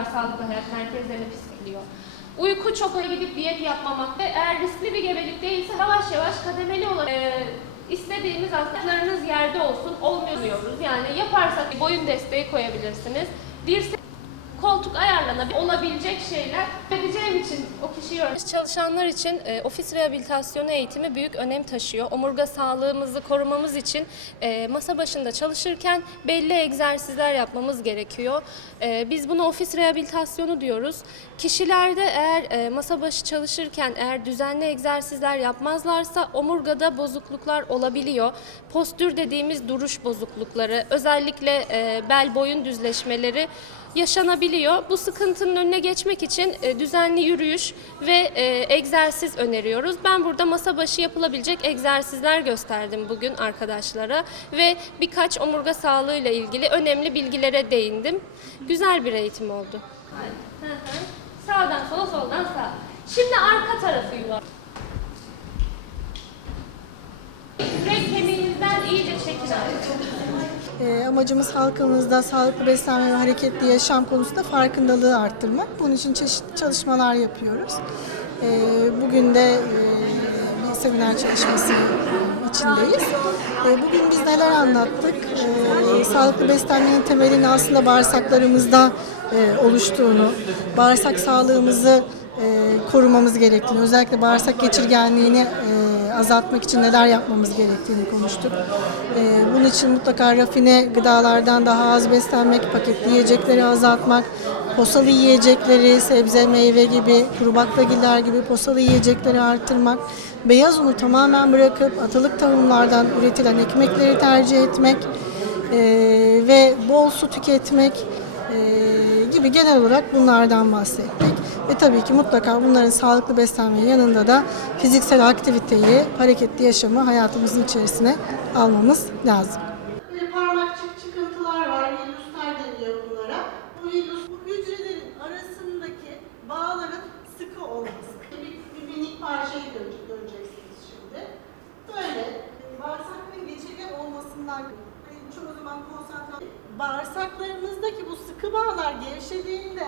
var sağlıklı hayat merkezlerine pisikliliyor. Uyku çok öyle gidip diyet yapmamak ve eğer riskli bir gebelik değilse yavaş yavaş kademeli olarak e, istediğimiz hastalarınız yerde olsun olmuyoruz. Yani yaparsak boyun desteği koyabilirsiniz. Dirsek koltuk ayarlanabilir olabilecek şeyler edeceğim için o kişiyi Çalışanlar için e, ofis rehabilitasyonu eğitimi büyük önem taşıyor. Omurga sağlığımızı korumamız için e, masa başında çalışırken belli egzersizler yapmamız gerekiyor. E, biz bunu ofis rehabilitasyonu diyoruz. Kişilerde eğer e, masa başı çalışırken eğer düzenli egzersizler yapmazlarsa omurgada bozukluklar olabiliyor. Postür dediğimiz duruş bozuklukları, özellikle e, bel boyun düzleşmeleri yaşanabiliyor. Bu sıkıntının önüne geçmek için e, düzenli yürüyüş ve e, egzersiz öneriyoruz. Ben burada masa başı yapılabilecek egzersizler gösterdim bugün arkadaşlara ve birkaç omurga sağlığı ile ilgili önemli bilgilere değindim. Güzel bir eğitim oldu. Sağdan sola, soldan sağa. Şimdi arka tarafı yuvar. Direkt kemiğinizden iyice çekin abi. Ee, amacımız halkımızda sağlıklı beslenme ve hareketli yaşam konusunda farkındalığı arttırmak. Bunun için çeşitli çalışmalar yapıyoruz. Ee, bugün de e, bir seminer çalışması içindeyiz. Ee, bugün biz neler anlattık? Ee, sağlıklı beslenmenin temelini aslında bağırsaklarımızda e, oluştuğunu, bağırsak sağlığımızı e, korumamız gerektiğini, özellikle bağırsak geçirgenliğini e, azaltmak için neler yapmamız gerektiğini konuştuk. E, bunun için mutlaka rafine gıdalardan daha az beslenmek, paketli yiyecekleri azaltmak, posalı yiyecekleri, sebze, meyve gibi, kuru baklagiller gibi posalı yiyecekleri artırmak, beyaz unu tamamen bırakıp atılık tohumlardan üretilen ekmekleri tercih etmek e, ve bol su tüketmek e, gibi genel olarak bunlardan bahsettik. Ve tabii ki mutlaka bunların sağlıklı beslenme yanında da fiziksel aktiviteyi, hareketli yaşamı hayatımızın içerisine almamız lazım. Böyle parmakçık çıkıntılar var, villuslar deniyor bunlara. Bu villus, bu hücrelerin arasındaki bağların sıkı olması. Bir, bir minik parçayı görecek, göreceksiniz şimdi. Böyle bağırsakların geçirgen olmasından hani çoğu zaman konsantre bağırsaklarımızdaki bu sıkı bağlar gevşediğinde